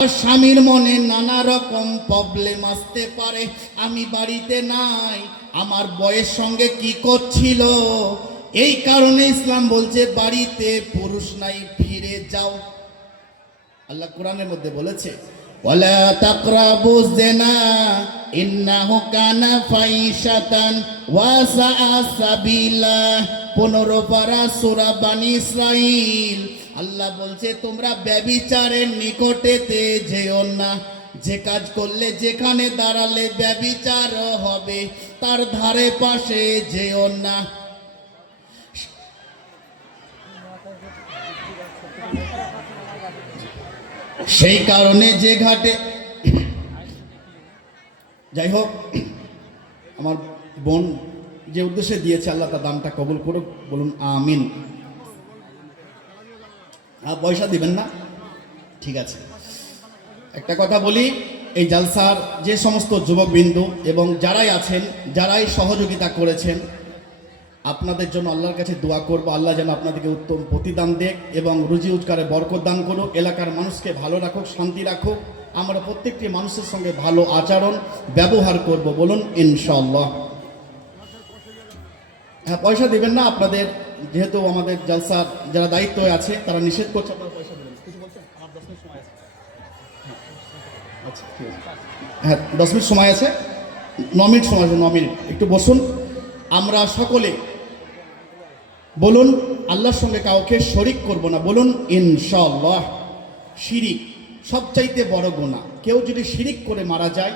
স্বামীর মনে নানা রকম প্রবলেম আসতে পারে, আমি বাড়িতে নাই, আমার বয়ের সঙ্গে কি করছিল, এই কারণে ইসলাম বলছে বাড়িতে পুরুষ নাই, ফিরে যাও। আল্লাহ কোরআনের মধ্যে বলেছে ওয়ালা তাকরাবুজ জিনা ইন্নাহু কানা ফাহিশাতান ওয়া সাআ সাবিলা। 15 পারা সূরা বানী ইসরাঈল। আল্লাহ বলছে তোমরা ব্যভিচারের নিকটেতে যেও না, যে কাজ করলে যেখানে দাঁড়ালে ব্যভিচার হবে তার ধারে পাশে যেও না। সেই কারণে যে ঘাটে, যাই হোক, আমার বোন যে উদ্দেশ্যে দিয়েছে আল্লাহ তার দামটা কবুল করুক, বলুন আমিন। পয়সা দিবেন না? ঠিক আছে। একটা কথা বলি, এই জালসার যে সমস্ত যুবকবৃন্দু এবং যারাই আছেন, যারাই সহযোগিতা করেছেন, আপনাদের জন্য আল্লাহর কাছে দোয়া করব, আল্লাহ যেন আপনাদেরকে উত্তম প্রতিদান দেখ এবং রুজি রোজগারে বরকত দান করুক, এলাকার মানুষকে ভালো রাখুক, শান্তি রাখুক, আমরা প্রত্যেকটি মানুষের সঙ্গে ভালো আচরণ ব্যবহার করব, বলুন ইনশাআল্লাহ। হ্যাঁ, পয়সা দিবেন না। আপনাদের যেহেতু আমাদের জালসার যারা দায়িত্ব আছে তারা নিষেধ করছে, আপনারা পয়সা দেবেন। কিছু বলছেন? আমার 10 মিনিট সময় আছে। আচ্ছা, ঠিক আছে। হ্যাঁ, 10 মিনিট সময় আছে, 9 মিনিট সময় আছে, 9 মিনিট। একটু বসুন। আমরা সকলে বলুন আল্লাহর সঙ্গে কাউকে শরিক করব না, বলুন ইনশাআল্লাহ। শিরিক সবচাইতে বড় গুনাহ। কেউ যদি শিরিক করে মারা যায়,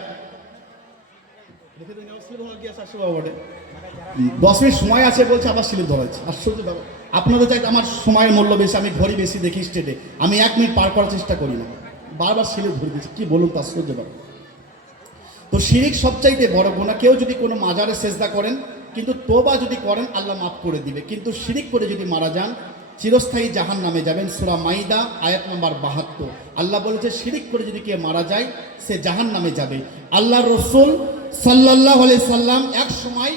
10 মিনিট সময় আছে বলছে, আবার সিলিপ ধরেছে। আশ্চর্য ব্যাপার। আপনাদের চাইতে আমার সময়ের মূল্য বেশি, আমি ঘড়ি বেশি দেখি স্টেটে, আমি 1 মিনিট পার করার চেষ্টা করি না, বারবার সিলিপ ধরে দিচ্ছি। কি বলুন তো, আশ্চর্য ব্যাপার। তো শিরিক সবচাইতে বড় গুনাহ। কেউ যদি কোনো মাজারে সেজদা করেন, কিন্তু তোবা যদি করেন আল্লাহ মাফ করে দিবে, কিন্তু শিরিক করে যদি মারা যান চিরস্থায়ী জাহান নামে যাবেন। সূরা মাইদা আয়াত নম্বর 72। আল্লাহ বলেছে শিরিক করে যদি কেউ মারা যায় সে জাহান নামে যাবে। আল্লাহ রসুল সাল্লাল্লাহু আলাইহি সাল্লাম এক সময়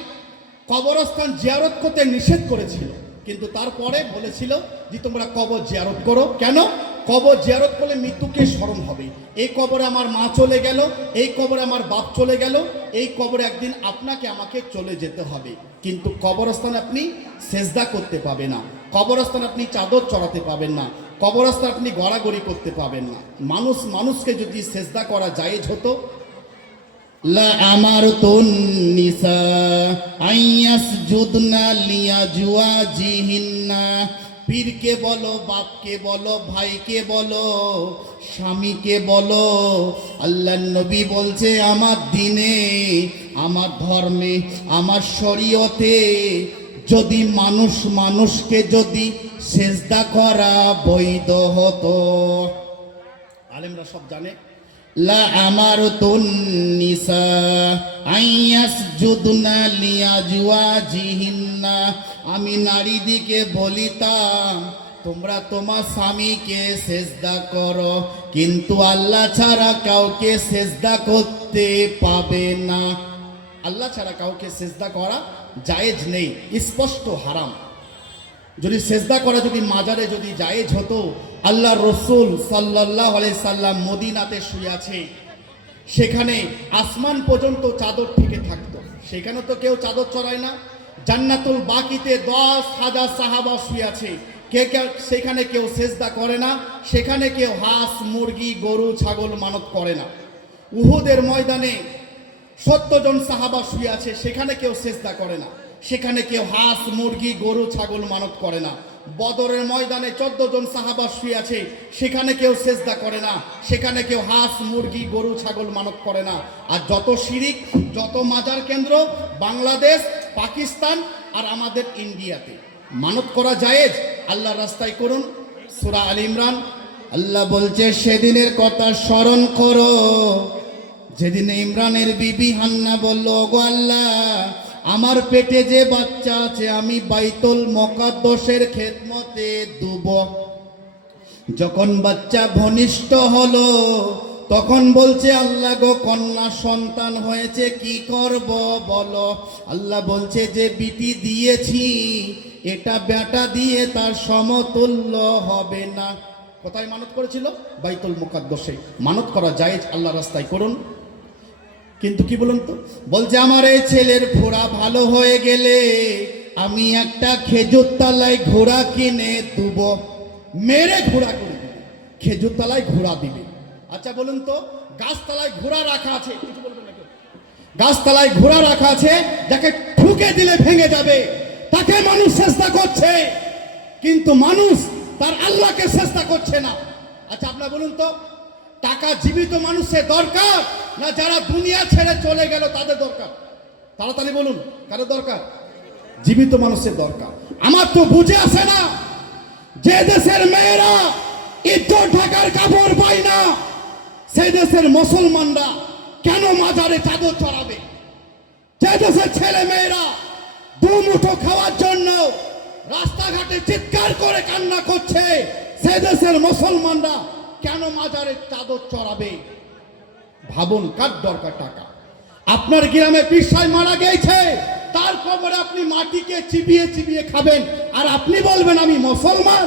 কবরস্থান জিয়ারত করতে নিষেধ করেছিল, কিন্তু তারপরে বলেছিল যে তোমরা কবর জিয়ারত করো। কেন? কবর জিয়ারত করলে মৃত্যুকে স্মরণ হবে। এই কবরে আমার মা চলে গেল, এই কবরে আমার বাপ চলে গেল, এই কবরে একদিন আপনাকে আমাকে চলে যেতে হবে, কিন্তু কবরস্থানে আপনি সেজদা করতে পাবেন না, কবরস্থানে আপনি চাদর চড়াতে পাবেন না, কবরস্থানে আপনি গড়াগড়ি করতে পাবেন না। মানুষকে যদি সেজদা করা জায়েজ হতো, লা আমারতুন নিসা আইয়াসজুদনা লিয়াজওয়াজিহিন্না। পীরকে বলো, বাপকে বলো, ভাইকে বলো, স্বামীকে বলো, আল্লাহর নবী বলছে আমার দ্বীনে, আমার ধর্মে, আমার শরীয়তে যদি মানুষকে যদি সেজদা করা বৈধ হতো, আলেমরা সব জানে, লা আমারতুন নিসা আইয়াসজুদনা লিয়াজওয়াজিহিন্না। আমি নারীদিকে বলিতাম তোমরা তোমার স্বামীকে সেজদা করো, কিন্তু আল্লাহ ছাড়া কাউকে সেজদা করতে পাবে না। আল্লাহ ছাড়া কাউকে সেজদা করা জায়েজ নেই, স্পষ্ট হারাম। যদি সেজদা করা যদি মাজারে যদি জায়েজ হতো, আল্লাহ রসুল সাল্লাল্লাহু আলাইহি সাল্লাম মদিনাতে শুয়ে আছে, সেখানে আসমান পর্যন্ত চাদর থেকে থাকতো, সেখানে তো কেউ চাদর চড়ায় না। জান্নাতুল বাকিতে 10,000 সাহাবা শুয়ে আছে, সেখানে কেউ সেজদা করে না, সেখানে কেউ হাঁস, মুরগি, গরু, ছাগল মানত করে না। উহুদের ময়দানে 70 জন সাহাবা শুয়ে আছে, সেখানে কেউ সেজদা করে না, সেখানে কেউ হাঁস, মুরগি, গরু, ছাগল মানত করে না। বদরের ময়দানে 14 জন সাহাবা শুয়ে আছে, সেখানে কেউ সেজদা করে না, সেখানে কেউ হাঁস, মুরগি, গরু, ছাগল মানত করে না। আর যত শিরিক, যত মাজার কেন্দ্র বাংলাদেশ, পাকিস্তান আর আমাদের ইন্ডিয়াতে, মানত করা জায়েজ, আল্লাহর রাস্তায় করুন। সূরা আল ইমরান আল্লাহ বলছে সেদিনের কথা স্মরণ করো যেদিন ইমরানের বিবি হান্না বলল, গো আল্লাহ, আমার পেটে যে বাচ্চা আছে আমি বাইতুল মুকাদ্দাসের খেদমতে দেব। যখন বাচ্চা ঘনিষ্ঠ হলো তখন বলছে আল্লাহ গো, কন্যা সন্তান হয়েছে, কি করব বলো। আল্লাহ বলছে যে বিটি দিয়েছি এটা বেটা দিয়ে তার সমতুল্য হবে না। কোথায় মানত করেছিল? বাইতুল মুকাদ্দাসে। মানত করা জায়েজ, আল্লাহ রাস্তায় করুন। কিন্তু কি বলুন তো, বলছে আমার এই ছেলের ঘোড়া ভালো হয়ে গেলে আমি একটা খেজুর তলায় ঘোড়া কিনে দেব, মেরে ঘোড়া করে দিবে, খেজুর তলায় ঘোড়া দিবে। আচ্ছা বলুন তো, গাছতলায় ঘোড়া রাখা আছে, কিছু বলবেন না কেউ? গাছতলায় ঘোড়া রাখা আছে, যাকে ঠুকে দিলে ভেঙে যাবে, তাকে মানুষ চেষ্টা করছে, কিন্তু মানুষ তার আল্লাহকে চেষ্টা করছে না। আচ্ছা আপনারা বলুন তো, টাকা জীবিত মানুষের দরকার না যারা দুনিয়া ছেড়ে চলে গেল তাদের দরকার? তাড়াতাড়ি বলুন, কাদের দরকার? জীবিত মানুষের দরকার। আমার তো বুঝে আসে না, যে দেশের মেয়েরা ইজ্জত ঢাকার কাপড় পায় না, সেই দেশের মুসলমানরা কেন মাজারে চাদর চড়াবে? যে দেশের ছেলে মেয়েরা দু মুঠো খাওয়ার জন্য রাস্তাঘাটে চিৎকার করে কান্না করছে, সে দেশের মুসলমানরা কেন মাজারে চাদর চড়াবে? ভাবুন, কার দরকার টাকা? আপনার গ্রামে পীর সাহেব মারা গেছে, তার কবরে আপনি মাটিকে চিবিয়ে চিবিয়ে খাবেন, আর আপনি বলবেন আমি মুসলমান?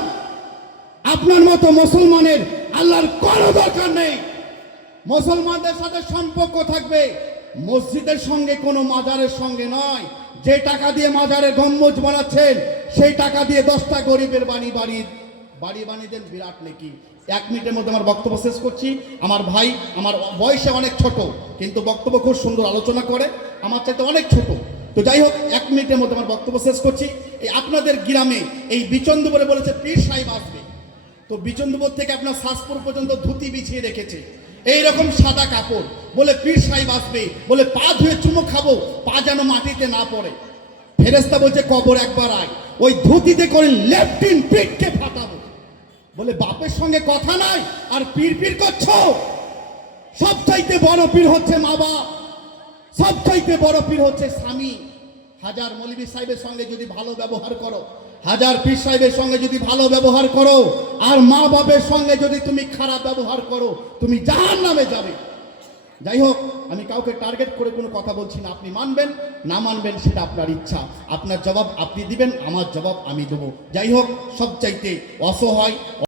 আপনার মতো মুসলমানের আল্লাহর কোনো দরকার নেই। মুসলমানদের সাথে সম্পর্ক থাকবে মসজিদের সঙ্গে, কোনো মাজারের সঙ্গে নয়। যে টাকা দিয়ে মাজারের গম্বুজ বানাচ্ছেন, সেই টাকা দিয়ে 10টা গরিবের বাড়ি বানিয়ে দেন, বিরাট নেকি। 1 মিনিটের মধ্যে আমার বক্তব্য শেষ করছি। আমার ভাই আমার বয়সে অনেক ছোট, কিন্তু বক্তব্য খুব সুন্দর আলোচনা করে, আমার চাইতে অনেক ছোট। তো যাই হোক, 1 মিনিটের মধ্যে আমার বক্তব্য শেষ করছি। এই আপনাদের গ্রামে এই বিচন্দপুরে বলেছে পীর সাহেব আসবে, তো বিচন্দপুর থেকে আপনার শাসপুর পর্যন্ত ধুতি বিছিয়ে রেখেছে, এইরকম সাদা কাপড়, বলে পীর সাহেব আসবে, বলে পা ধুয়ে চুমো খাবো, পা যেন মাটিতে না পড়ে। ফেরেশতা বলছে কবর একবার আয়, ওই ধুতিতে করে লেফটিন পিঠকে ফাটাবো। বলে বাপের সঙ্গে কথা নাই আর পীর পীর করছো? সবচাইতে বড় পীর হচ্ছে মা বাপ, সবচাইতে বড় পীর হচ্ছে স্বামী। হাজার মৌলভী সাহেবের সঙ্গে যদি ভালো ব্যবহার করো, হাজার পীর সাহেবের সঙ্গে যদি ভালো ব্যবহার করো, আর মা বাপের সঙ্গে যদি তুমি খারাপ ব্যবহার করো, তুমি জাহান্নামে যাবে। যাই হোক, আমি কাউকে টার্গেট করে কোনো কথা বলছি না। আপনি মানবেন না মানবেন সেটা আপনার ইচ্ছা, আপনার জবাব আপনি দিবেন, আমার জবাব আমি দেবো। যাই হোক, সবচাইতে অসহায়